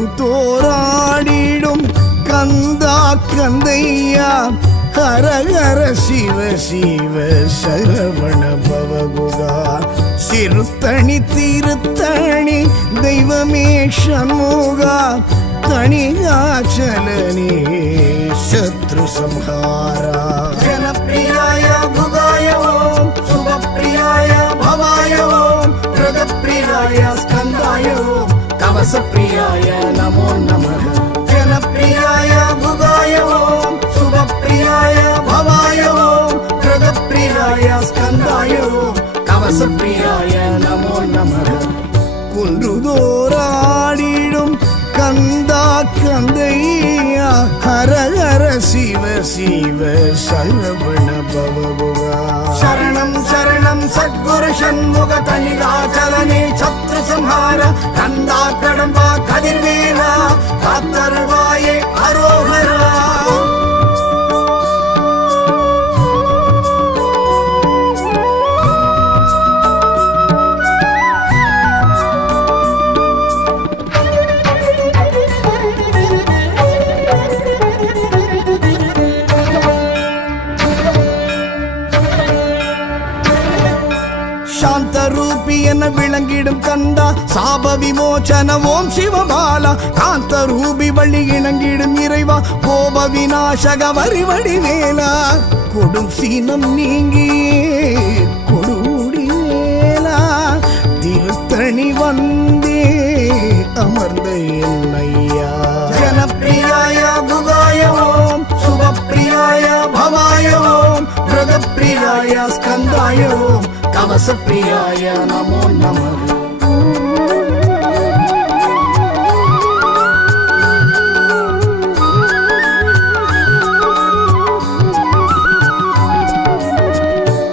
குன்று தோராடிடும் கந்தா கந்தையா ஹரஹர சிவ சிவ சரவண பவகுகா சிறுத்தணி திருத்தணி தெய்வமே சண்முகா தணிகாச்சலனே சத்ரு சம்ஹாரா ஜனப்பிரியாய புகாய ஓம் சுபப்பிரியாய பவாய ஓம் பிரதப்பிரியாய ஸ்கந்தாய ஓம் கவசப்பிரியாய நமோ நமः ஜனப்பிரியாய புகாய ஓம் சுபப்பிரியாய பவாய ஓம் பிரதப்பிரியாய ஸ்கந்தாய ஓம் கவசப்பிரியாய நமோ நமः குன்றுதோராடிடும் கந்தா கந்தையா ஹரஹர சிவ சிவ சரவண பவகுகா சரணம் சரணம் சத்குரு சண்முக தணிகாச்சலனே சத்ரு சம்ஹார கந்தா கடம்பா கதிர்வேலா காத்தருள்வாயே அரோகரா சாந்தரூபி என விளங்கிடும் கந்தா சாப விமோச்சன ஓம் சிவபாலா காந்தரூபி வள்ளி இணங்கிடும் இறைவா கோப விநாசக வரிவடி வேலா கொடும் சீனம் நீங்கியே கொடுமுடி வேலா திருத்தணி வந்தே அமர்ந்த என்னையா ஜனப்பிரியாய புகாய ஓம் சுபப்பிரியாய பவாய ஓம் பிரதப்பிரியாய ஸ்கந்தாய ஓம் கவசப்பிரியாய நமோ நமः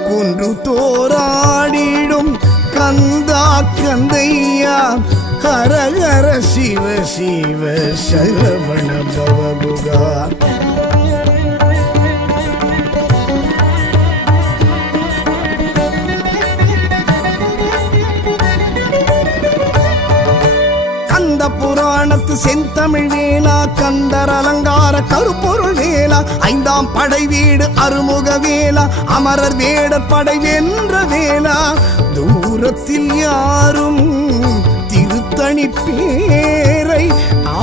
குன்று தோராடிடும் கந்தா கந்தையா ஹரஹர சிவ சிவ சரவண பவகுகா புராணத்து செந்தமிழ் வேலா கந்தர் அலங்கார கருப்பொருள் வேலா ஐந்தாம் படை வீடு அருமுக வேலா அமரர் வேடர் படை வென்ற வேலா தூரத்தில் யாரும் திருத்தணி பேரை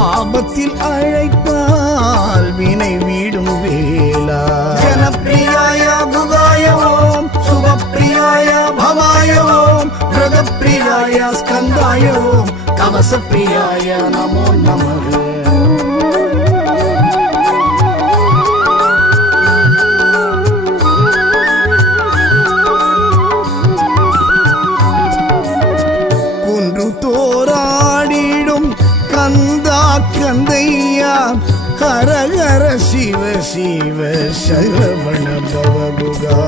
ஆபத்தில் அழைப்பால் வினை வீடும் வேலா ஜனப்பிரியாய புகாய ஓம் சுபப்பிரியாய பவாய ஓம் பிரதப்பிரியாய ஸ்கந்தாய ஓம் கவசப்பிரியாய நமோ நமः குன்று தோராடிடும் கந்தா கந்தையா ஹரஹர சிவ சிவ சரவண பவகுகா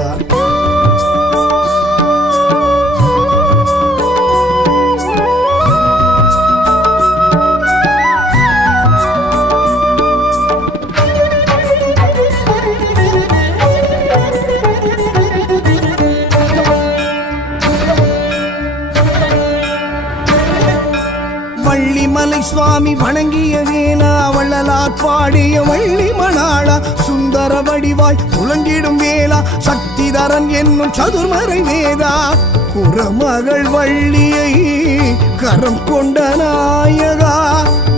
வள்ளிமலை சுவாமி வணங்கிய வேலா வள்ளலார் பாடிய வள்ளி மணாளா சுந்தர வடிவாய் துலங்கிடும் வேலா சக்திதரன் என்னும் சதுர்மறை வேதா குரமகள் வள்ளியை கரம் கொண்ட நாயகா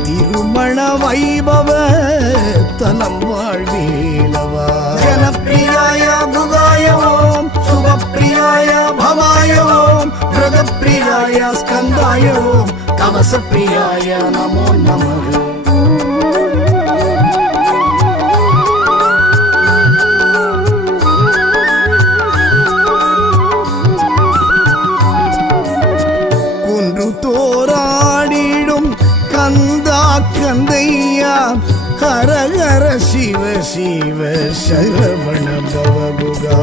திருமண வைபவ தலம் வாழ்வேலவா ஜனப்பிரியாய புகாய ஓம் சுபப்பிரியாய பவாய ஓம் பிரதப்பிரியாய ஸ்கந்தாய ஓம் கவசப்பிரியாய நமோ நமः குன்று தோராடிடும் கந்தா கந்தையா ஹரஹர சிவ சிவ சரவண பவகுகா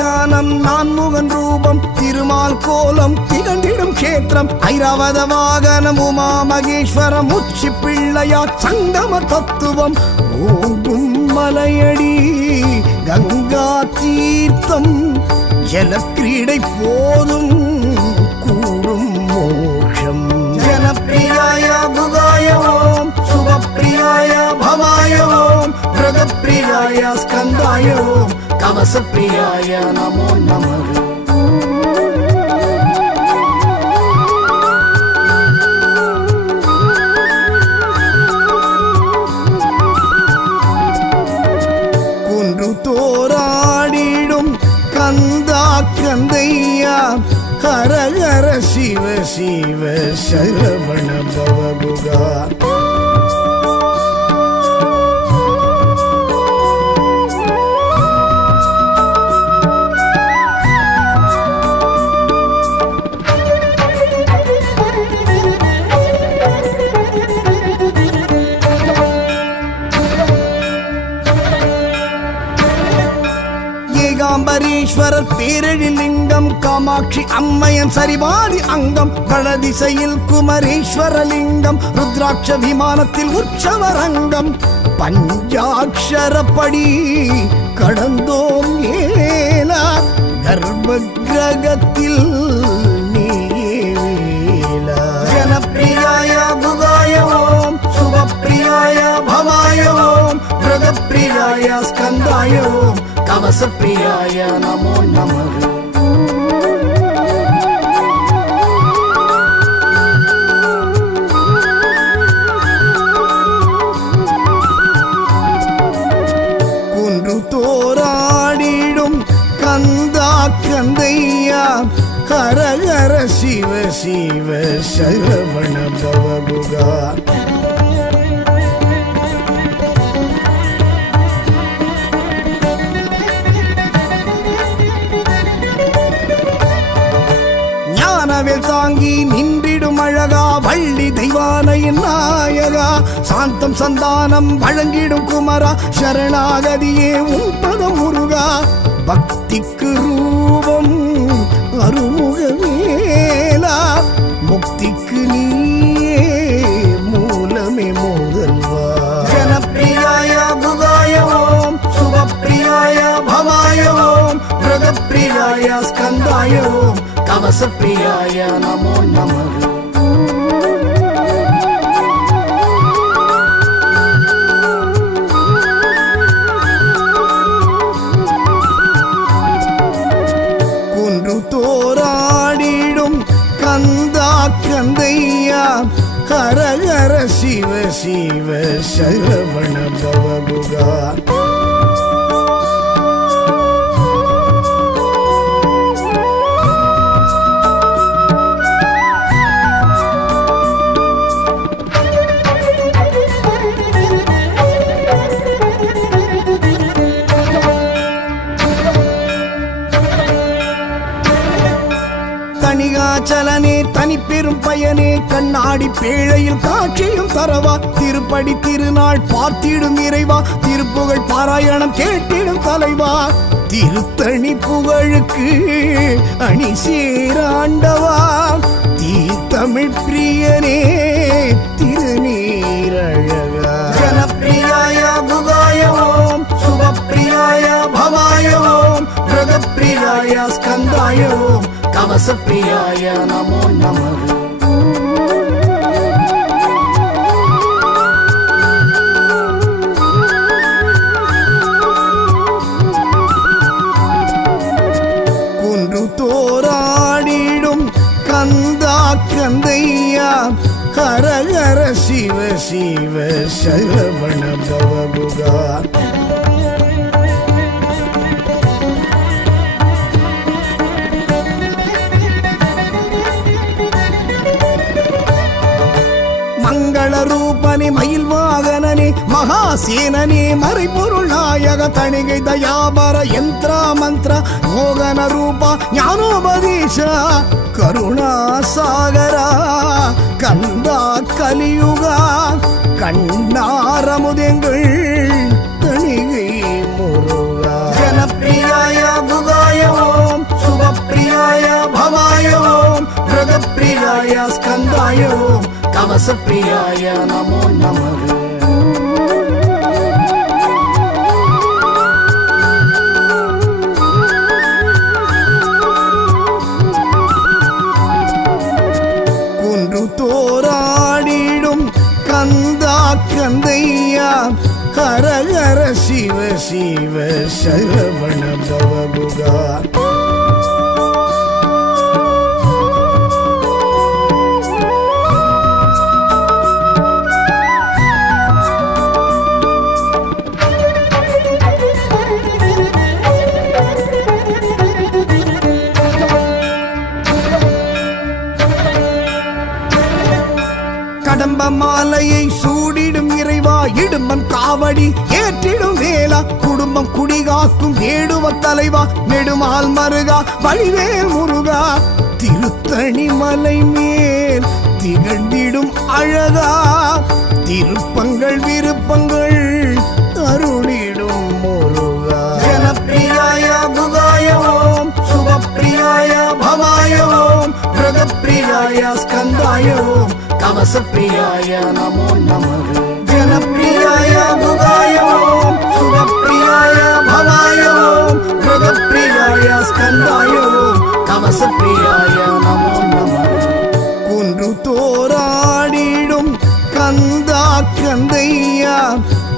கானம் நான்முகன் ரூபம் திருமால் கோலம் திகழ்ந்திடும் கேத்திரம் ஐராவத வாகனம் உமா மகேஸ்வரம் உச்சி பிள்ளையா சங்கம தத்துவம் ஓங்கும் மலையடி கங்கா தீர்த்தம் ஜலக்கிரீடை போதும் கூடும் மோட்சம். ஜனப்பிரியாய புகாய ஓம் சுபப்பிரியாய பவாய ஓம் பிரதப்பிரியாய ஸ்கந்தாய ஓம் கவசப்பிரியாய நமோ நமः. தோராடிடும் கந்தா கந்தையா ஹர ஹர சிவ சிவ சரவண பவகுகா. ஏகாம்பரேஸ்வரர் பேரழிலிங்கம் காமாட்சி அம்மையன் சரிபாதி அங்கம் வடதிசையில் குமரேஸ்வரலிங்கம் ருத்ராட்ச விமானத்தில் உற்சவரங்கம் பஞ்சாட்சரப்படி கடந்தோம் ஏலா கர்ப்ப கிரகத்தில் நீலா. ஜனப்பிரியாய புகாய ஓம் சுபப்பிரியாய பவாய ஓம் பிரதப்பிரியாய ஸ்கந்தாய ஓம் கவசப்பிரியாய நமோ நமः. குன்று தோராடிடும் கந்தா கந்தையா ஹர ஹர சிவ சிவ சரவண பவகுகா. ஞானவேல் தாங்கி நின்றிடும் அழகா வள்ளி தெய்வானையின் நாயகா சாந்தம் சந்தானம் வழங்கிடும் குமரா சரணாகதியே உன் பதம் முருகா. பக்திக்கு ரூபம் அருமுகவேலா முக்திக்கு நீயே மூலமே முதல்வா. ஜனப்பிரியாய புகாய ஓம் சுபப்பிரியாய பவாய ஓம் பிரதப்பிரியாய ஸ்கந்தாய ஓம் கவசப்பிரியாய நமோ நமः. குன்று தோராடிடும் கந்தா கந்தையா ஹர ஹர சிவ சிவ சரவண பவகுகா. தனிகாச்சலனே தனி பெரும் பயனே கண்ணாடி பேழையில் காட்சியும் தரவா திருப்படி திருநாள் பார்த்திடும் இறைவா திருப்புகழ் பாராயணம் கேட்டிடும் தலைவா திருத்தணி புகழுக்கு அணி சேராண்டவா தீத்தமிழ் பிரியனே திருநீரழகா. ஜனப்பிரியாய புகாய ஓம் சுபப்பிரியாய பவாய ஓம் பிரதப்பிரியாய ஸ்கந்தாய ஓம் கவசப்பிரியாய நமோ நமः. குன்று தோராடிடும் கந்தா கந்தையா ஹர ஹர சிவ சிவ சரவண பவகுகா. மங்கள ரூபனே மயில் வாகனனே மகாசேனனே மறைபொருள் நாயக தணிகை தயாபர யந்திர மந்திர மோகன ரூபா ஞானோபதேச கருணா சாகரா கந்தா கலியுகா கண்ணாரமுதெங்கள் தணிகை முருகா. ஜனப்பிரியாய புகாய ஓம் சுபப்பிரியாய பவாய ஓம் பிரதப்பிரியாய ஸ்கந்தாய ஓம் கவசப்பிரியாய நமோ நமः. ஹர ஹர சிவ சிவ சரவண பவகுகா. கடம்ப மாலையை சூடிடும் இறைவா, இடும்பன் காவடி ஏற்றிடும் வேளா, குடும்பம் குடிகாக்கும் வேடுவ தலைவா, நெடுமால் மருகா வழிவேல் முருகா, திருத்தணி மலை மேல் திகழ்ந்திடும் அழகா, திருப்பங்கள் விருப்பங்கள் அருளிடும் முருகா. ஜனப்பிரியாய புகாய ஓம், சுபப்பிரியாய பவாய ஓம், பிரதப்பிரியாய ஸ்கந்தாய ஓம், கவசப்பிரியாய நமோ நமः. ஜனப்பிரியாய புகாய ஓம், சுபப்பிரியாய பவாய ஓம், பிரதப்பிரியாய ஸ்கந்தாய ஓம், கவசப்பிரியாய நமோ நமः. குன்று தோராடிடும் கந்தா கந்தையா,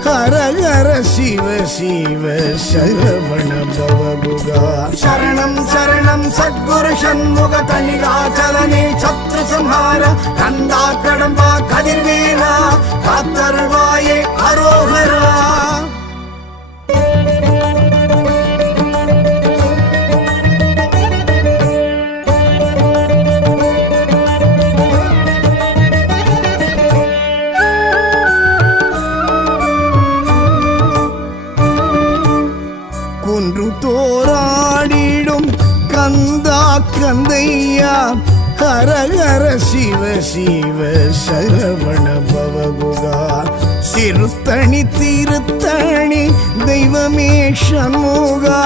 ஹர ஹர சிவ சிவ சரவண பவகுகா. சரணம் சரணம் சத்குரு சண்முக தனிராச்சலனே சத்ரு சம்ஹார, கந்தா கடம்பா கதிர்வேலா, காத்தருள்வாயே அரோகரா. குன்று தோராடிடும் கந்தா கந்தையா, ஹர ஹர சிவ சிவ சரவண பவகுகா. சிறுத்தணி திருத்தணி தெய்வமே சண்முகா,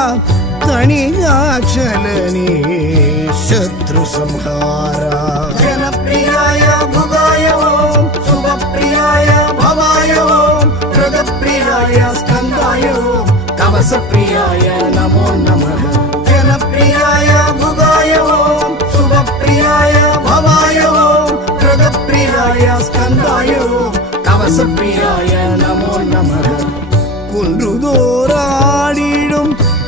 தனியாச்சலனே சத்ரு சம்ஹாரா. ஜனப்பிரியாய புகாய ஓம், சுபப்பிரியாய பவாய ஓம், பிரதப்பிரியாய ஸ்கந்தாய ஓம், கவசப்பிரியாய நமோ நமः. ஜனப்பிரியாய புகாய ஓம், சுபப்பிரியாய பவாய ஓம், பிரதப்பிரியாய ஸ்கந்தாய ஓம், கவசப்பிரியாய நமோ நமः. குன்றுதோராடிடும்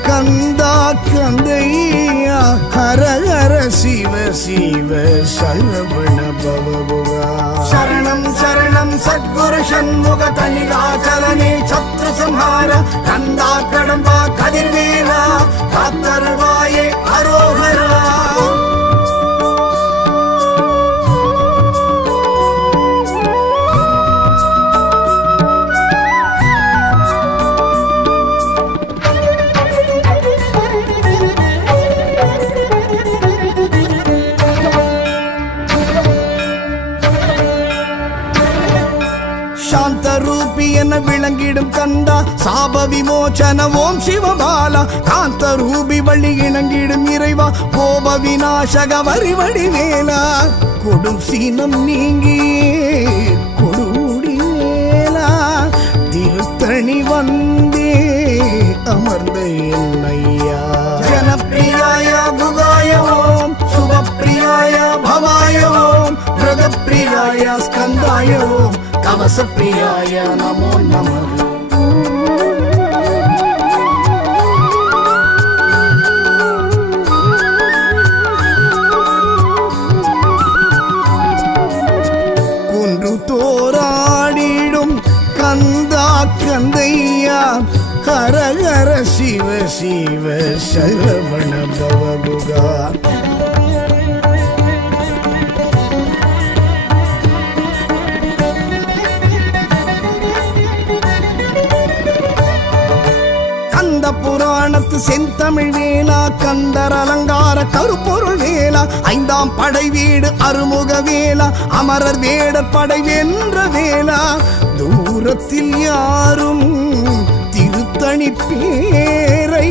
கந்தா கந்தையா, ஹர ஹர சிவ சிவ சரவண பவகுகா. சரணம் சரணம் சத்குரு சண்முக தனிராச்சலனே சத்ரு சம்ஹார, கந்தா கடம்பா கதிர்வேலா, காத்தருள்வாயே அரோகரா. சாந்த ரூபி என விளங்கிடும் கந்தா, சாப விமோச்சன ஓம் சிவபாலா, காந்த ரூபி வழி இணங்கிடும் இறைவா, கோப விநாசக வரிவடி வேலா, கொடும் சீனம் நீங்கியே கொடுமுடி வேலா, திருத்தணி வந்தே அமர்ந்த என்னையா. ஜனப்பிரியாய புகாய ஓம், சுபப்பிரியாய பவாய ஓம், பிரதப்பிரியாய ஸ்கந்தாய ஓம், கவசப்பிரியாய நமோ நமः. குன்று தோராடிடும் கந்தா கந்தையா, ஹர ஹர சிவ சிவ சரவண பவகுகா. புராணத்து செந்தமிழ் வேலா, கந்தர் அலங்கார கருப்பொருள் வேலா, ஐந்தாம் படை வீடு அருமுக வேலா, அமரர் வேடர் படை வென்ற வேலா, தூரத்தில் யாரும் திருத்தணி பேரை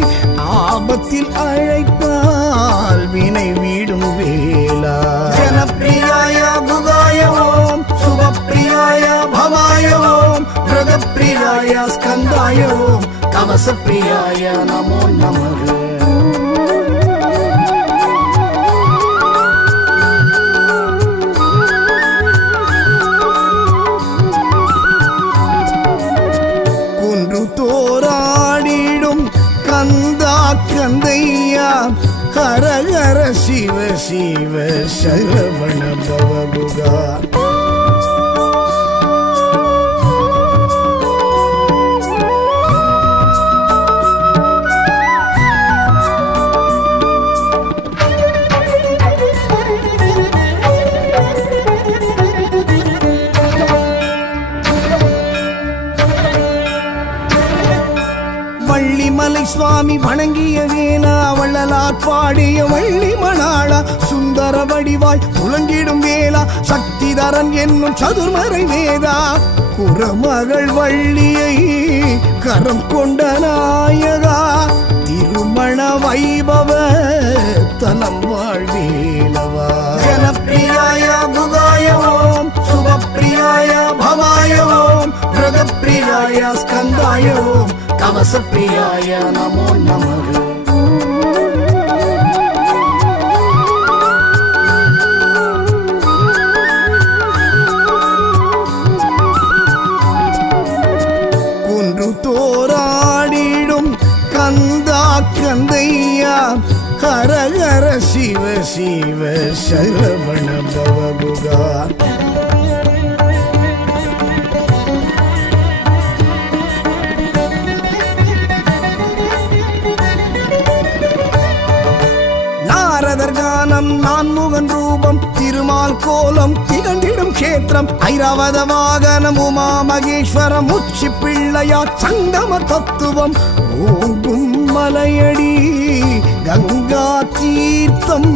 ஆபத்தில் அழைத்தால் வினை வீடும் வேலா. ஜனப்பிரியாய புகாய ஓம், சுபப்பிரியாய பவாய ஓம், பிரதப்பிரியாய ஸ்கந்தாய ஓம், கவசப்பிரியாய நமோ நமः. கந்தையா ஹர ஹர சிவ சிவ சரவண பவகுகா. வள்ளிமலை சுவாமி வணங்கிய வேலா வள்ளலார் பாடிய வள்ளி மணாளா சுந்தர வடிவாய் துலங்கிடும் வேலா சக்திதரன் என்னும் சதுர்மறை வேதா குரமகள் வள்ளியை கரம் கொண்ட நாயகா திருமண வைபவ தலம் வாழ்வேலவா. ஜனப்பிரியாய புகாய ஓம் சுபப்பிரியாய பவாய ஓம் பிரதப்பிரியாய ஸ்கந்தாய ஓம் கவசப்பிரியாய நமோ நமः. குன்று தோராடிடும் கந்தா கந்தையா ஹர ஹர சிவ சிவ சரவண பவகுகா. நாரதர்கானம் நான்முகன் ரூபம் திருமால் கோலம் திகழ்ந்திடும் கேத்திரம் ஐராவத வாகனம் உமா மகேஸ்வரம் உச்சி பிள்ளையா சங்கம தத்துவம் ஓங்கும் மலையடி கங்கா தீர்த்தம்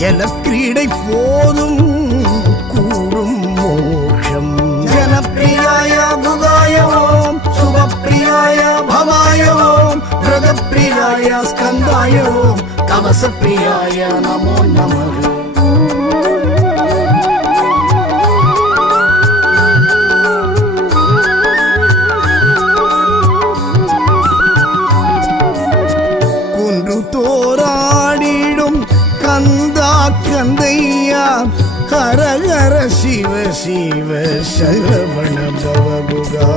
ஜலக்கிரீடை போதும் கூடும் மோட்சம். ஜனப்பிரியாய புகாய ஓம் சுபப்பிரியாய பவாய ஓம் பிரதப்பிரியாய ஸ்கந்தாய ஓம் கவசப்பிரியாய நமோ நமः. குன்று தோராடிடும் கந்தா கந்தையா ஹர ஹர சிவ சிவ சரவண பவகுகா.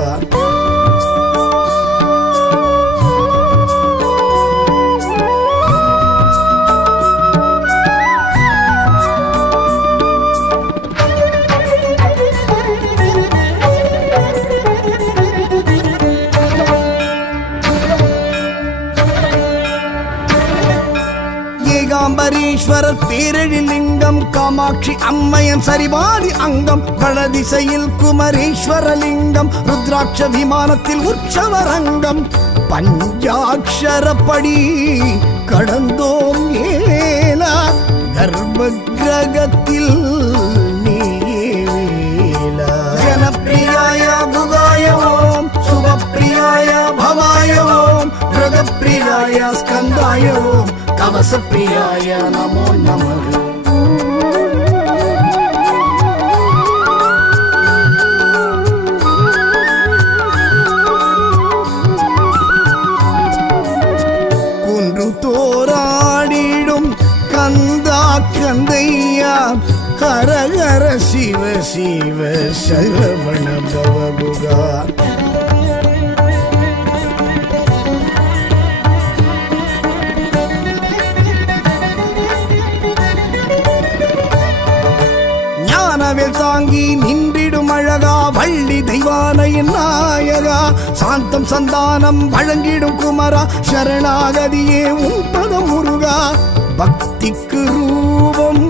ஏகாம்பரீஸ்வரர் பேரழிலிங்கம் காமாட்சி அம்மையன் சரிபாதி அங்கம் வடதிசையில் குமரேஸ்வரலிங்கம் ருத்ராட்ச விமானத்தில் உற்சவரங்கம் பஞ்சாட்சரப்படி கடந்தோம் ஏலா கர்ப்ப கிரகத்தில் நீலா. ஜனப்பிரியாய புகாய ஓம் சுபப்பிரியாய பவாய ஓம் பிரதப்பிரியாய ஸ்கந்தாய ஓம் கவசப்பிரியாய நமோ நமः. குன்று தோராடிடும் கந்தா கந்தையா ஹர ஹர சிவ சிவ சரவண பவகுகா. ஞானவேல் தாங்கி நின்றிடும் அழகா வள்ளி தெய்வானையின் நாயகா சாந்தம் சந்தானம் வழங்கிடும் குமரா சரணாகதியே உன் பதம் முருகா. பக்திக்கு ரூபம்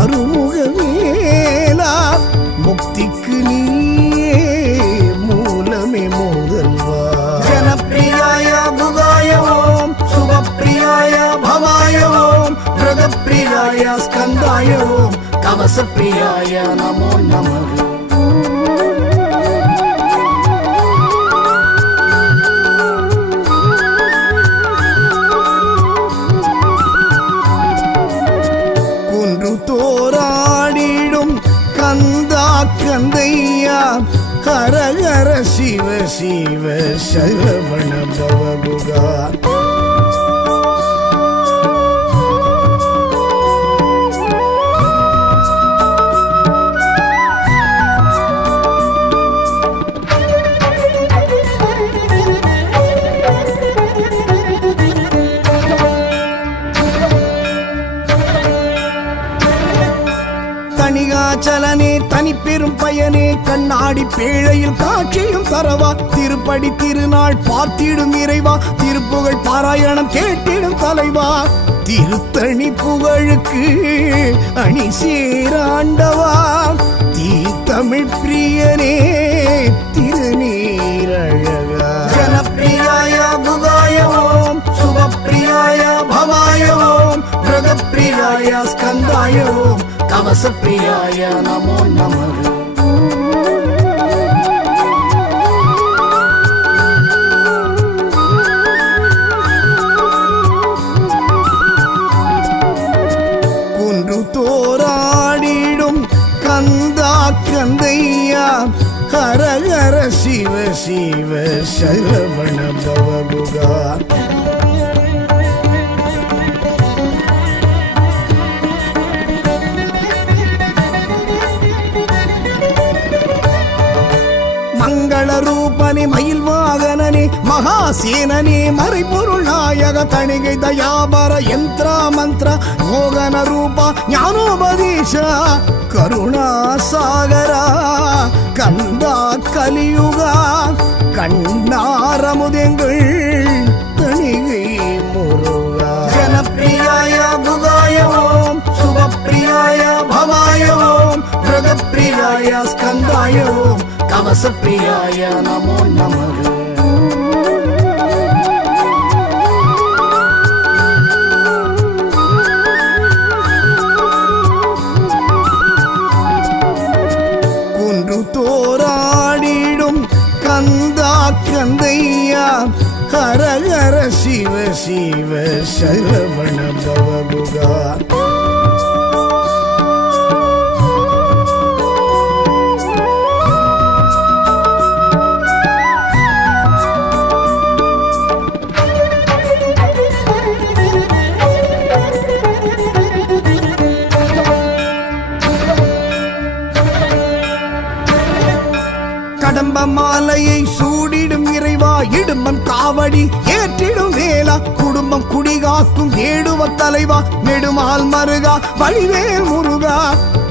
அருமுக வேலா முக்திக்கு நீயே மூலமே முதல்வா. ஜனப்பிரியாய புகாய ஓம் சுபப்பிரியாய பவாய ஓம் பிரதப்பிரியாய ஸ்கந்தாய ஓம் கவசப்பிரியாய நமோ நமः. குன்று தோராடிடும் கந்தா கந்தையா ஹர ஹர சிவ சிவ சரவண பவகுகா. தணிகாச்சலனே தனிப்பெரும் பயனே கண்ணாடி பேழையில் காட்சியும் தரவா திருப்படி திருநாள் பார்த்திடும் இறைவா திருப்புகழ் பாராயணம் கேட்டிடும் தலைவா திருத்தணி புகழுக்கு அணி சேராண்டவா தமிழ் பிரியனே திருநீரழகா ஜனப்பிரியாய குகாய ஓம் சுபப்பிரியாய பவாய ஓம் விரதப்பிரியாய ஸ்கந்தாய ஓம் கவசப்பிரியாய நமோ நமः கந்தையா ஹர ஹர சிவ சிவ சரவண பவகுகா மங்கள ரூபனே மயில் வாகனனே மகாசேனனே மறைபொருள் நாயக தணிகை தயாபர யந்திர மந்திர மோகன ரூபா ஞானோபதேச கருணாசாகரா கந்தா கலியுகா கண்ணாரமுதெங்கள் தணிகை முருகா ஜனப்பிரியாய குகாய ஓம் சுபப்பிரியாய பவாய ஓம் விரதப்பிரியாய ஸ்கந்தாய ஓம் கவசப்பிரியாய நமோ நமः கந்தையா ஹர ஹர சிவ சிவ சரவண பவகுகா கடம்ப மாலையை சூடிடும் இறைவா இடும்பன் காவடி ஏற்றிடும் வேளா குடும்பம் குடிகாக்கும் ஏடுவ தலைவா நெடுமால் மருகா வழிவேல் முருகா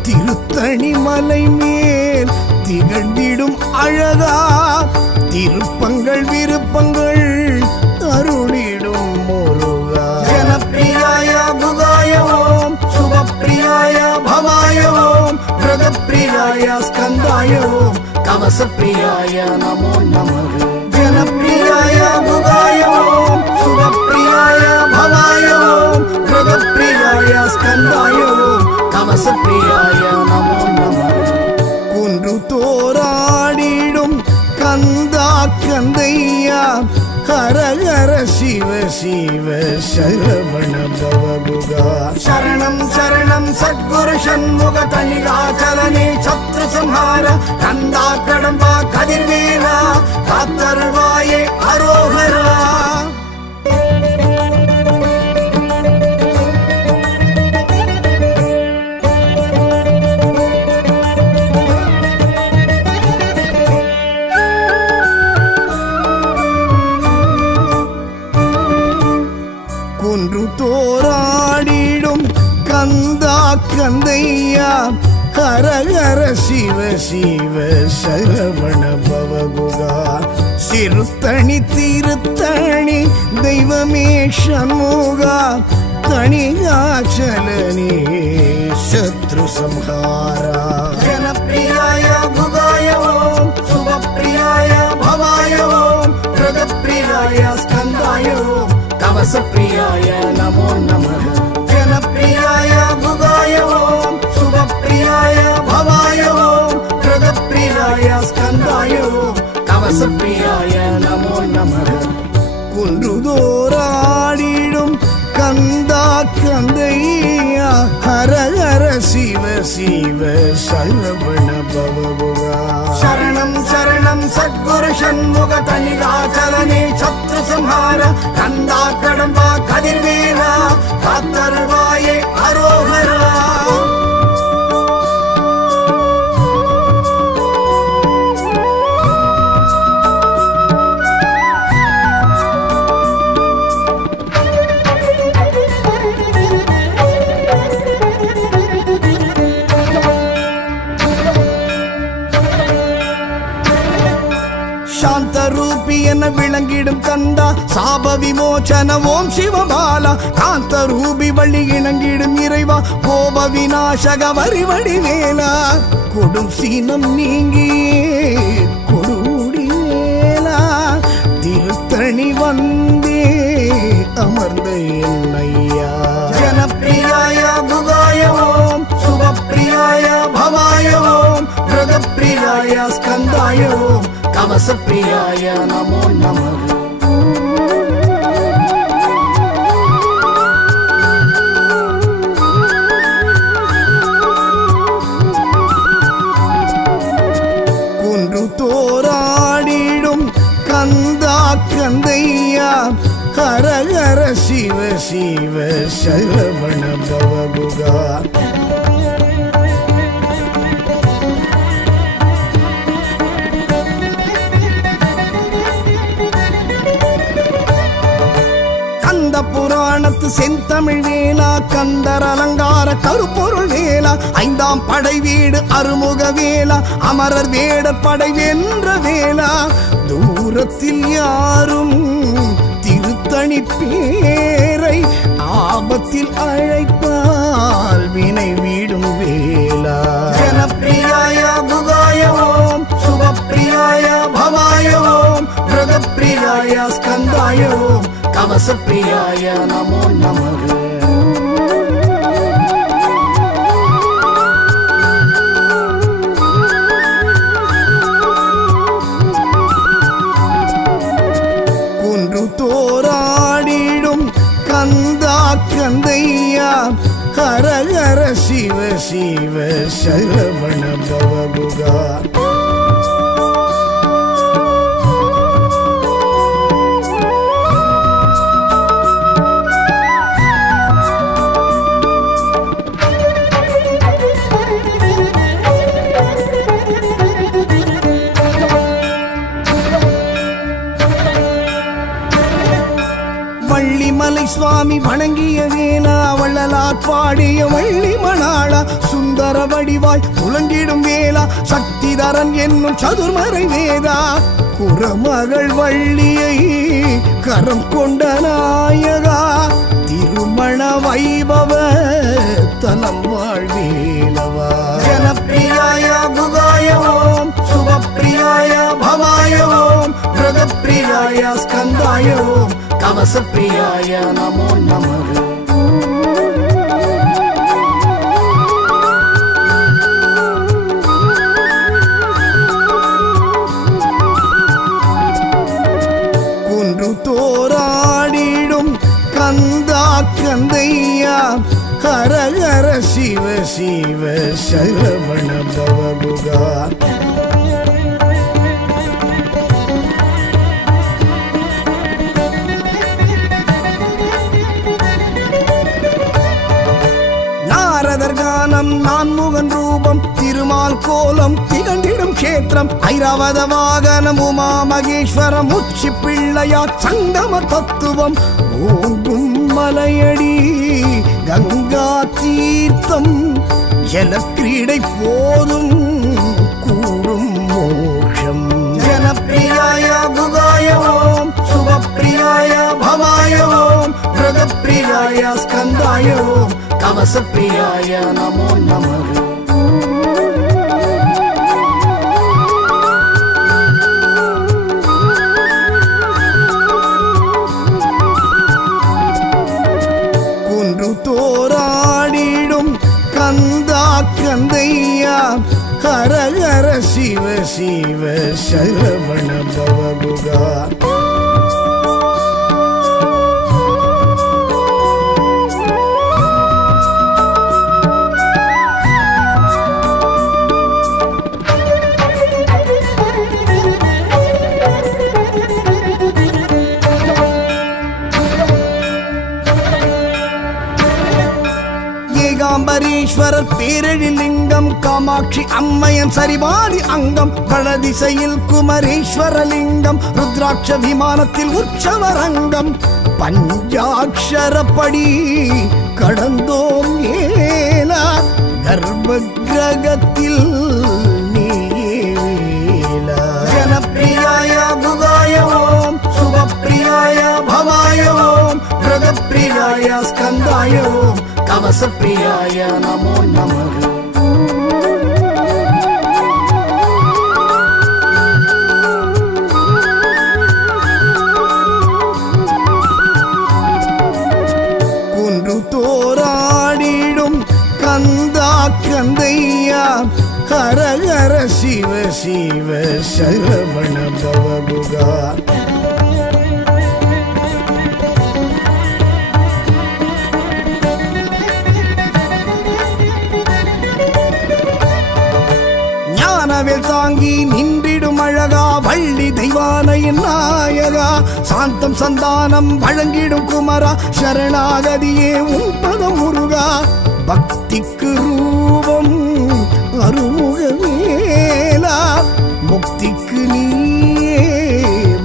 திருத்தணி மலை மேல் திகழ்ந்திடும் அழகா திருப்பங்கள் விருப்பங்கள் அருளிடும் முருகா ஜனப்பிரியாய குகாய ஓம் சுபப்பிரியாய பவாய ஓம் விரதப்பிரியாய ஸ்கந்தாய ஓம் கவசப்பிரியாய நமோ நமः ஜனப்பிரியாய குகாய ஓம் சுபப்பிரியாய பவாய ஓம் விரதப்பிரியாய ஸ்கந்தாய ஓம் கவசப்பிரியாய நமோ நமः குன்று தோராடிடும் கந்தா கந்தையா ஹர ஹர சிவ சிவ சரவண பவகுகா சரணம் சரணம் சத்குரு ஷண்முக தணிகாச்சலனே சத்ரு சம்ஹார கந்தா கடம்பா கதிர்வேலா காத்தருள்வாயே அரோகரா குன்று தோராடிடும் கந்தா கந்தையா ஹர ஹர சிவ சிவ சரவண பவகுகா சிறுத்தணி திருத்தணி தெய்வமே ஷண்முகா தணிகாச்சலனே சத்ரு சம்ஹாரா ஜனப்பிரியாய குகாய ஓம் சுபப்பிரியாய பவாய ஓம் விரதப்பிரியாய ஸ்கந்தாய ஓம் கவசப்பிரியாய நமோ நமः ஜனப்பிரியாய குகாய ஓம் சுபப்பிரியாய பவாய ஓம் விரதப்பிரியாய ஸ்கந்தாய ஓம் கவசப்பிரியாய நமோ நமः குன்று தோராடிடும் கந்தா கந்தையா ஹர ஹர சிவ சிவ சரவண பவகுகா சரணம் சரணம் சத்குரு ஷண்முக தணிகாச்சலனே சத்ரு சம்ஹார கந்தா கடம்பா கதிர்வேலா காத்தருள்வாயே அரோகரா விளங்கிடும் கந்தா சாப விமோச்சன ஓம் சிவபாலா காந்த ரூபி வள்ளி இணங்கிடும் இறைவா கோப விநாசக வரிவடி வேலா கொடும் சீனம் நீங்கியே கொடுடி வேலா திருத்தணி வந்தே அமர்ந்த என்னையா ஜனப்பிரியாய புகாய ஓம் சுபப்பிரியாய பவாய ஓம் பிரதப்பிரியாய ஸ்கந்தாய ஓம் கவசப்பிரியாய நமோ நமः தோராடிடும் கந்தா கந்தையா ஹர ஹர சிவ சிவ சரவண பவகுகா புராணத்து செந்தமிழ் வேலா கந்தர் அலங்கார கருப்பொருள் வேலா ஐந்தாம் படை வீடு அருமுக வேலா அமரர் வேடர் படை வென்ற வேலா தூரத்தில் யாரும் திருத்தணி பேரை ஆபத்தில் அழைப்பால் வினை வீடும் வேலா ஜனப்பிரியாய புகாய ஓம் சுபப்பிரியாய பவாய ஓம் பிரதப்பிரியாய ஸ்கந்தாய ஓம் கவசப்பிரியாய நமோ நமः குன்று தோராடிடும் கந்தா கந்தையா ஹர ஹர சிவ சிவ சரவண பவகுகா வள்ளிமலை சுவாமி வணங்கிய வேலா வள்ளலார் பாடிய வள்ளி மணாளா சுந்தர வடிவாய் துலங்கிடும் வேலா சக்திதரன் என்னும் சதுர்மறை வேதா குரமகள் வள்ளியை கரம் கொண்ட நாயகா திருமண வைபவ தலம் வாழ்வேலவா ஜனப்பிரியாய புகாய ஓம் சுபப்பிரியாய பவாய ஓம் பிரதப்பிரியாய ஸ்கந்தாய ஓம் கவசப்பிரியாய நமோ நமः குன்று தோராடிடும் கந்தா கந்தையா ஹர ஹர சிவ சிவ சரவண பவகுகா கானம் நான்முகன் ரூபம் திருமால் கோலம் திகழ்ந்திடும் கேத்திரம் ஐராவத வாகனம் உமா மகேஸ்வரம் உச்சி பிள்ளையா சங்கம தத்துவம் ஓங்கும் மலையடி கங்கா தீர்த்தம் ஜலக்கிரீடை போதும் கூடும் மோட்சம் ஜனப்பிரியாய புகாய ஓம் சுபப்பிரியாய பவாய ஓம் பிரதப்பிரியாய ஸ்கந்தாய ஓம் கவசப்பிரியாய நமோ நமः குன்று தோராடிடும் கந்தா கந்தையா ஹர ஹர சிவ சிவ சரவண பவகுகா ஏகாம்பரீஸ்வரர் பேரழிலிங்கம் காமாட்சி அம்மையன் சரிவாதி அங்கம் வடதிசையில் குமரேஸ்வரலிங்கம் ருத்ராட்ச விமானத்தில் உற்சவரங்கம் பஞ்சாட்சரப்படி கடந்தோம் ஏலா கர்ப்ப கிரகத்தில் நீயே வேலா ஜனப்பிரியாய புகாய ஓம் प्रियाय स्कन्दाय ओम कवच प्रियाय नमो नमः कंदैया हर हर शिव शिव शरवण भवगुगा ஞானவேல் தாங்கி நின்றிடும் அழகா வள்ளி தெய்வானையின் நாயகா சாந்தம் சந்தானம் வழங்கிடும் குமரா சரணாகதியே உன் பதம் முருகா பக்திக்கு ரூபம் அருமுகவேலா முக்திக்கு நீயே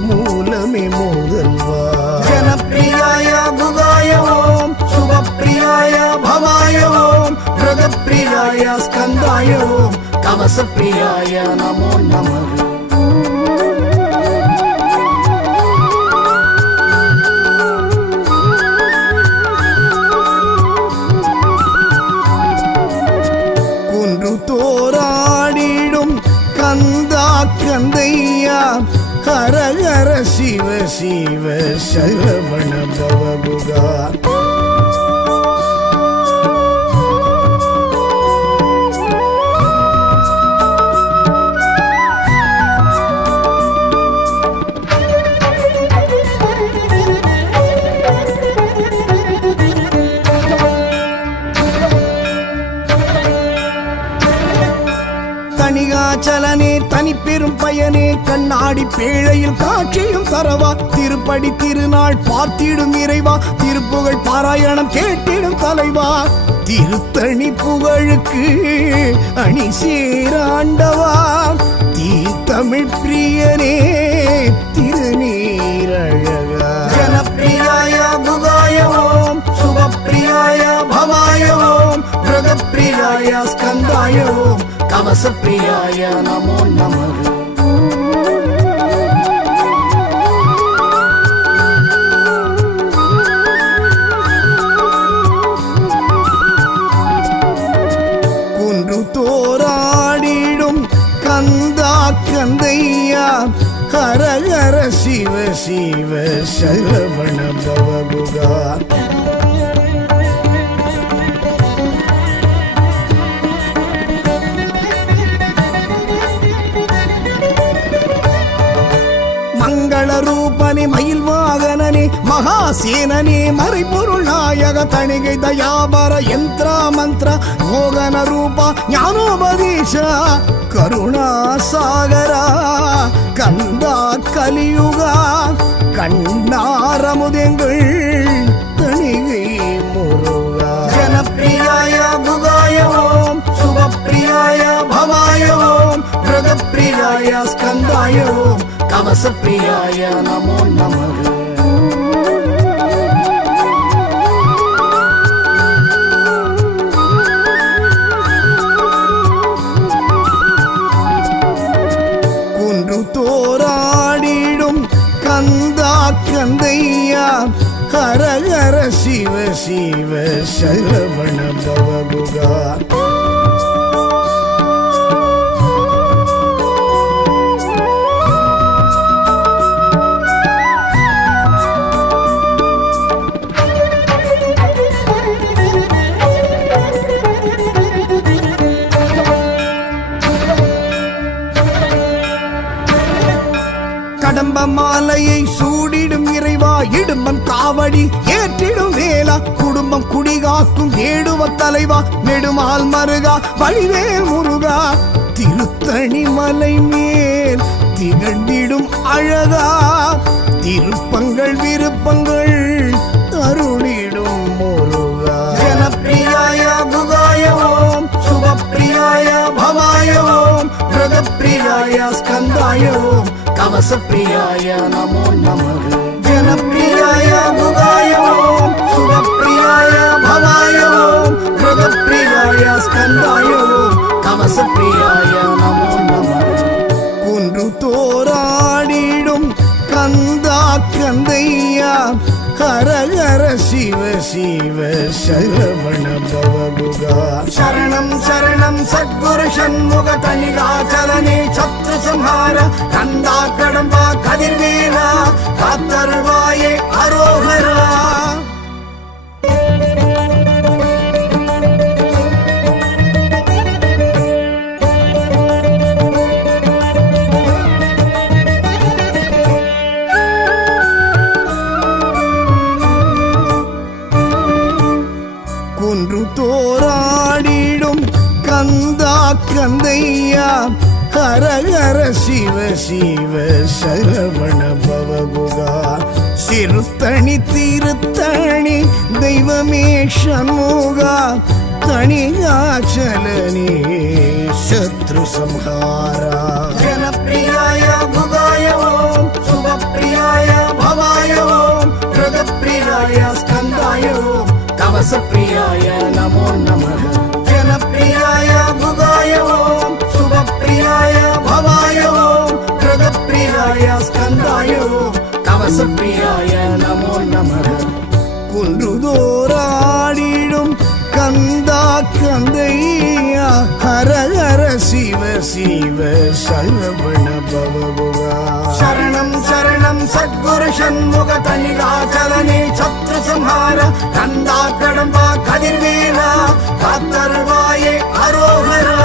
மூலமே முதல்வா ஜனப்பிரியாய புகாய ஓம் சுபப்பிரியாய பவாய ஓம் பிரதப்பிரியாய ஸ்கந்தாய ஓம் கவச பிரியாய நமோ நமः कंदैया हर हर शिव शिव शरवण भवगुगा தனிகாச்சலனே தனி பெரும் பயனே கண்ணாடி பேழையில் காட்சியும் தரவா திருப்படி திருநாள் பார்த்திடும் இறைவா திருப்புகழ் பாராயணம் கேட்டிடும் தலைவா திருத்தணி புகழுக்கு அணி சேராண்டவா தீர்த்தமிழ் பிரியனே திருநீரழகா ஜனப்பிரியாய புகாய ஓம் சுபப்பிரியாய பவாய ஓம் பிரதப்பிரியாய ஸ்கந்தாய ஓம் कवच प्रियाय नमो नमः कुंड्रु तोराडिडुम कंदा कंदैया हर हर शिव शिव शरवण भवगुगा ரூபனே மயில் வாகனனே மகாசேனனே மறைபொருள் நாயக தணிகை தயாபர யந்திர மந்திர மோகன ரூபா ஞானோபதேச கருணா சாகரா கந்தா கலியுகா கண்ணாரமுதெங்கள் தணிகை முருகா ஜனப்பிரியாய புகாய ஓம் சுபப்பிரியாய பவாய ஓம் பிரதப்பிரியாய ஸ்கந்தாய ஓம் कवच प्रियाय नमो नमः कुंड्रु तोराडिडुम कंदा कंदैया हर हर शिव शिव शरवण भवगुगा கடம்ப மாலையை சூடிடும் இறைவா இடும்பன் காவடி ஏற்றிடும் வேலா குடும்பம் குடிகாக்கும் ஏடுவ தலைவா நெடுமால் மருகா வழிவேல் முருகா திருத்தணி மலை மேல் திகழ்ந்திடும் அழகா திருப்பங்கள் விருப்பங்கள் அருளிடும் முருகா ஜனப்பிரியாய புகாய ஓம் சுபப்பிரியாய பவாய ஓம் பிரதப்பிரியாய ஸ்கந்தாய ஓம் कवच प्रियाय नमो नमः जनप्रियाय भुगाय ओम सुभप्रियाय भवाय ओम मृगप्रियाय स्कन्दाय ओम कवच प्रियाय नमो नमः कुंड्रु तोराडिडुम कंदा कंदैया ஹர ஹர சிவ சிவ சரவண பவகுகா சரணம் சரணம் சத்குரு சண்முக தனிகாச்சலனே சத்ரு சம்ஹார கந்தா கடம்பா கதிர்வேலா காத்தருள்வாயே அரோகரா. குன்று தோராடிடும் கந்தா கந்தையா ஹர ஹர சிவ சிவ சரவண பவகுகா சிறுத்தணி திருத்தணி தெய்வமே சண்முகா தணிகாச்சலனே சத்ரு சம்ஹாரா ஜனப்பிரியாய புகாய ஓம் சுபப்பிரியாய பவாய ஓம் ஹிருதப்பிரியாய ஸ்கந்தாய ஓம் கவசப்பிரியாய நமோ நமः ஜனப்பிரியாய புகாய ஓம் சுபப்பிரியாய பவாய ஓம் ஹிருதப்பிரியாய ஸ்கந்தாய ஓம் கவசப்பிரியாய நமோ நமः குன்றுதோராடிடும் கந்தா கந்தையா ஹர ஹர சிவ சிவ சரவண பவகுகா சரணம் சரணம் சத்குரு சண்முக தனிகாச்சலனே சத்ரு சம்ஹார கந்தா கடம்பா கதிர்வேலா காத்தருள்வாயே அரோகரா.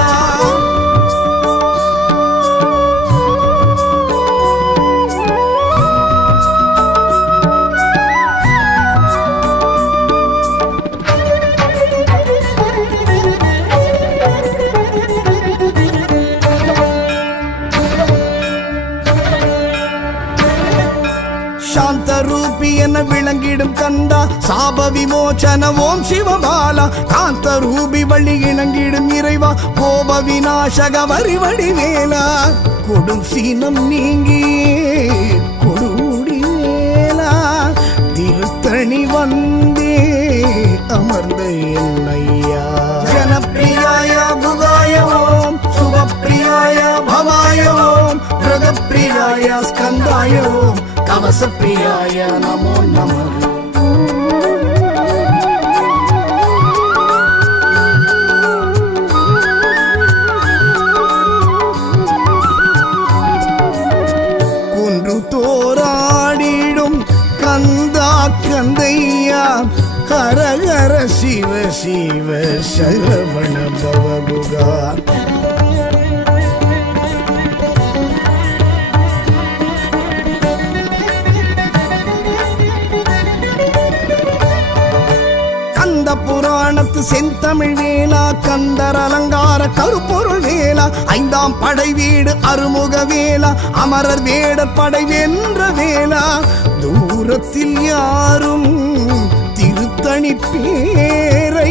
சாந்த ரூபி என விளங்கிடும் கந்தா சாப விமோச்சன ஓம் சிவபாலா காந்த ரூபி வழி இணங்கிடும் இறைவா கோப விநாசக வரிவடி வேலா கொடும் சீனம் நீங்கியே கொடுடி வேலா திருத்தணி வந்தே அமர்ந்த என்னையா ஜனப்பிரியாய புகாய ஓம் சுபப்பிரியாய பவாய ஓம் ஹிருதப்பிரியாய ஸ்கந்தாய ஓம் கவசப்பிரியாய நமோ நமः குன்று தோராடிடும் கந்தா கந்தையா ஹர ஹர சிவ சிவ சரவண பவகுகா புராணத்து செந்தமிழ் வேலா கந்தர் அலங்கார கருப்பொருள் வேலா ஐந்தாம் படை வீடு அருமுக வேலா அமரர் வேடர் படை வென்ற வேலா தூரத்தில் யாரும் திருத்தணி பேரை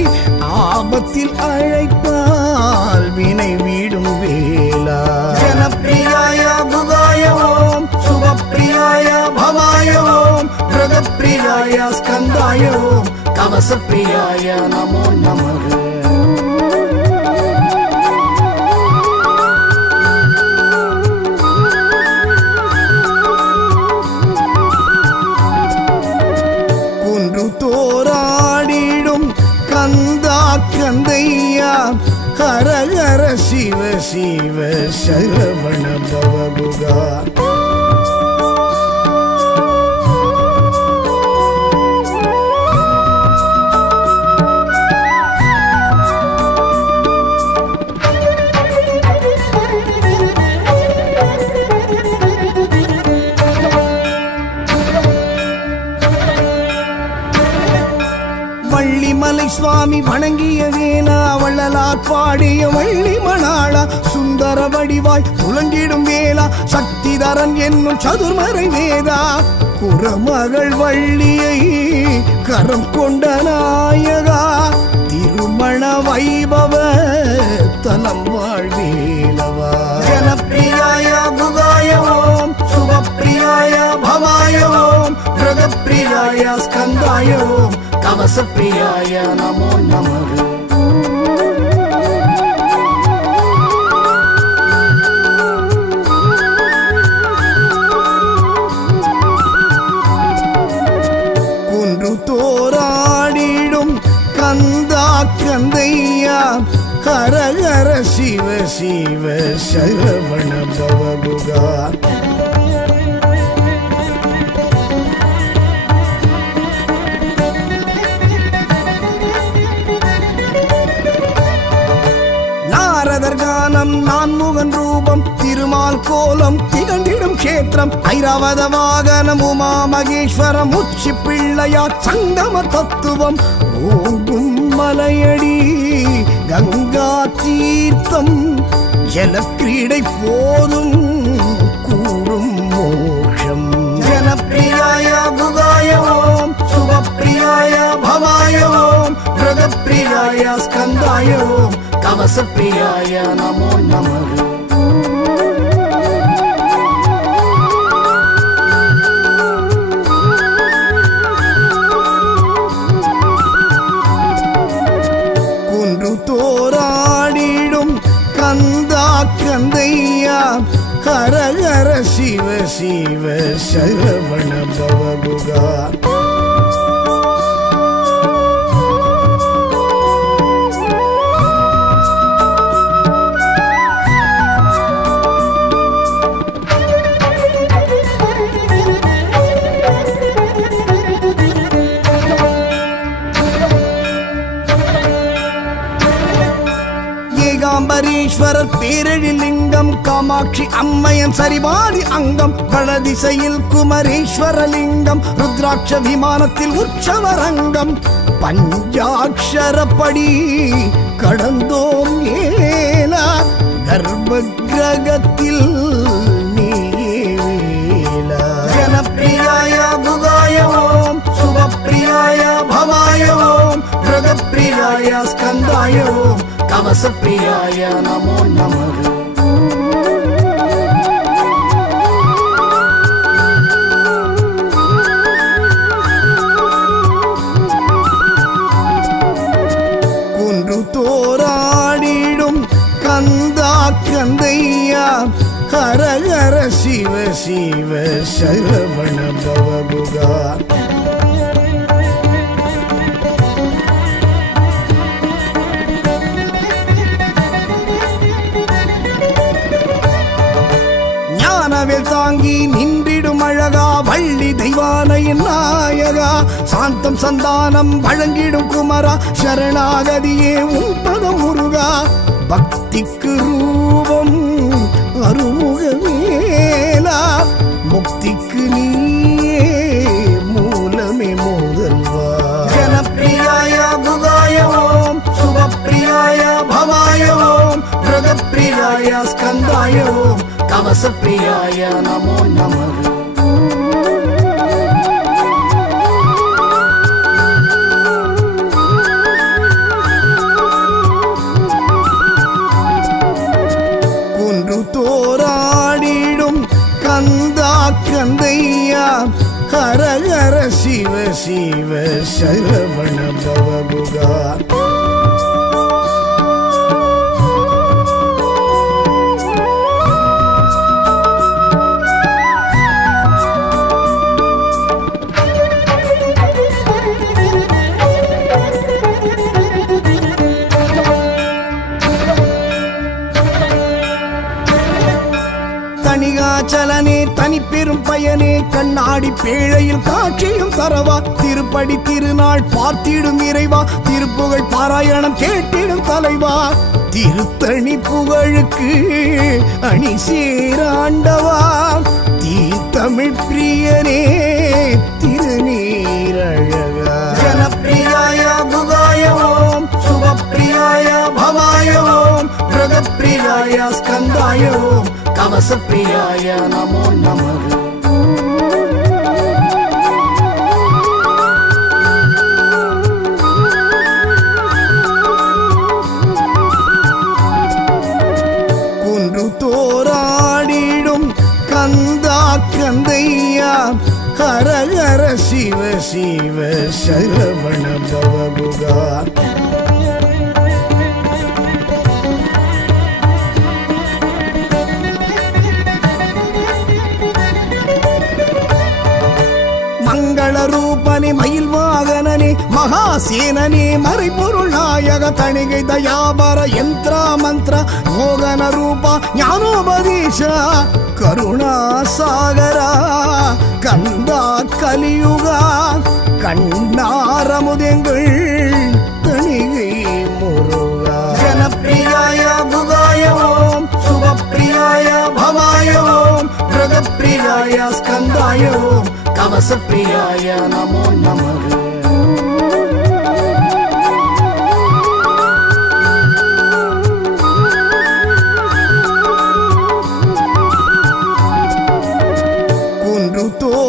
ஆபத்தில் அழைப்பால் வினை வீடும் வேலா ஜனப்பிரியாய புகாய ஓம் சுபப்பிரியாய பவாய ஓம் ஹிருதப்பிரியாய ஸ்கந்தாய ஓம் கவசப்பிரியாய நமோ நமः குன்று தோராடிடும் கந்தா கந்தையா ஹர ஹர சிவ சிவ சரவண பவகுகா வள்ளிமலை சுவாமி வணங்கிய வேலா வள்ளலார் பாடிய வள்ளி மணாளா சுந்தர வடிவாய் துலங்கிடும் வேலா சக்திதரன் என்னும் சதுர்மறை வேதா குரமகள் வள்ளியை கரம் கொண்ட நாயகா திருமண வைபவ தலம் வாழ்வேலவா ஜனப்பிரியாய புகாய ஓம் சுபப்பிரியாய பவாய ஓம் ஹிருதப்பிரியாய ஸ்கந்தாய ஓம் கவசப்பிரியாய நமோ நமः கந்தையா ஹர ஹர சிவ சிவ சரவண பவகுகா நாரதர்கானம் நான்முகன் ரூபம் திருமால் கோலம் திகழ்ந்திடும் கேத்திரம் ஐராவத வாகனம் உமா மகேஸ்வரம் உச்சி பிள்ளையா சங்கம தத்துவம் ஓங்கும் மலையடி கங்கா தீர்த்தம் ஜலக்கிரீடை போதும் கூடும் மோஷம் ஜனப்பிரியாய குகாய ஓம் சுபப்பிரியாய பவாய ஓம் பிரதப்பிரியாய ஸ்கந்தாய ஓம் கவசப்பிரியாய நமோ நமः தோராடிடும் கந்தா கந்தையா ஹர ஹர சிவ சிவ சரவண பவகுகா ஏகாம்பரீஸ்வரர் பேரழிலிங்கம் காமாட்சி அம்மையன் சரிபாதி அங்கம் வடதிசையில் குமரேஸ்வரலிங்கம் ருத்ராட்ச விமானத்தில் உற்சவரங்கம் பஞ்சாட்சரப்படி கடந்தோம் ஏலா கர்ப்ப கிரகத்தில் நீலா ஜனப்பிரியாய குகாய ஓம் சுபப்பிரியாய பவாய ஓம் பிரதப்பிரியாய ஸ்கந்தாய ஓம் கவசப்பிரியாய நமோ நமः குன்று தோராடிடும் கந்தா கந்தையா ஹர ஹர சிவ சிவ சரவண பவகுகா ஞானவேல் தாங்கி நின்றிடும் அழகா வள்ளி தெய்வானையின் நாயகா சாந்தம் சந்தானம் வழங்கிடும் குமரா சரணாகதியே உன் பதம் முருகா பக்திக்கு ரூபம் அருமுகவேலா முக்திக்கு நீயே மூலமே மோதல்வா ஜனப்பிரியாய குகாய ஓம் சுபப்பிரியாய பவாய ஓம் பிரதப்பிரியாய ஸ்கந்தாய ஓம் கவசப்பிரியாய நமோ நமः குன்று தோராடிடும் கந்தா கந்தையா ஹர ஹர சிவ சிவ சரவண பவகுகா தனிகாச்சலனே தனி பெரும் பயனே கண்ணாடி பேழையில் காட்சியும் தரவா திருப்படி திருநாள் பார்த்திடும் இறைவா திருப்புகழ் பாராயணம் கேட்டிடும் தலைவா திருத்தணி புகழுக்கு அணி சேராண்டவா தீ தமிழ் பிரியனே திருநீரழகா ஜனப்பிரியாய குகாய ஓம் சுபப்பிரியாய பவாய ஓம் பிரதப்பிரியாய ஸ்கந்தாய ஓம் கவசப்பிரியாய நமோ நமः குன்று தோராடிடும் கந்தா கந்தையா ஹர ஹர சிவ சிவ சரவண பவகுகா மங்கள ரூபனே மயில் வாகனனே மகாசேனனே மறைபொருள் நாயக தணிகை தயாபர யந்திர மந்திர மோகன ரூபா ஞானோபதேச கருணா சாகரா கந்தா கலியுகா கண்ணாரமுதெங்கள் தணிகை முருகா ஜனப்பிரியாய புகாய ஓம் சுபப்பிரியாய பவாய ஓம் பிரதப்பிரியாய ஸ்கந்தாய ஓம் கவசப்பிரியாய நமோ நமः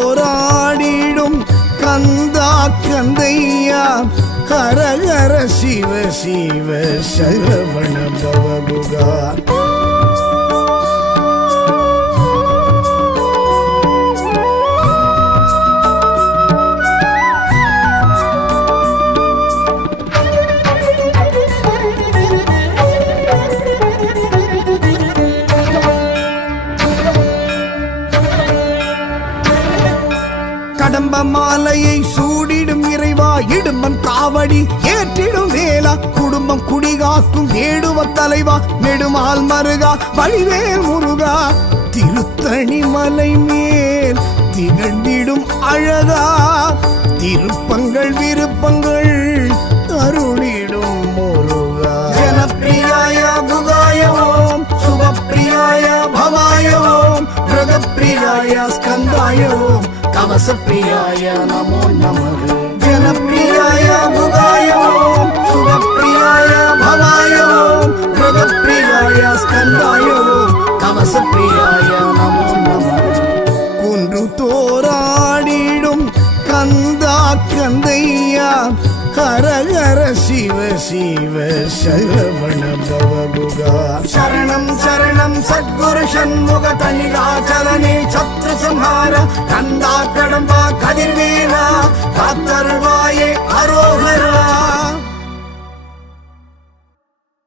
தோராடிடும் கந்தா கந்தையா ஹர ஹர சிவ சிவ சரவண பவகுகா கடம்ப மாலையை சூடிடும் இறைவா இடும்பன் காவடி ஏற்றிடும் வேளா குடும்பம் குடிகாக்கும் வேடுவ தலைவா நெடுமால் மருகா வழிவேல் முருகா திருத்தணி மலை மேல் திகழ்ந்திடும் அழகா திருப்பங்கள் விருப்பங்கள் அருளிடும் முருகா ஜனப்பிரியாய புகாய ஓம் சுபப்பிரியாய பவாய ஓம் பிரதப்பிரியாய ஸ்கந்தாய ஓம் கவசப்பிரியாய நமோ நமः ஜனப்பிரியாய புகாய ஓம் சுபப்பிரியாய பவாய ஓம் பிரதப்பிரியாய ஸ்கந்தாய ஓம் கவசப்பிரியாய நமோ நமः குன்று தோராடிடும் கந்தா கந்தையா ஹர ஹர சிவ சிவ சரவண பவகுகா சரணம் சரணம் சத்குரு சண்முக தனிகாச்சலனே சத்ரு சம்ஹார கந்தா கடம்பா கதிர்வே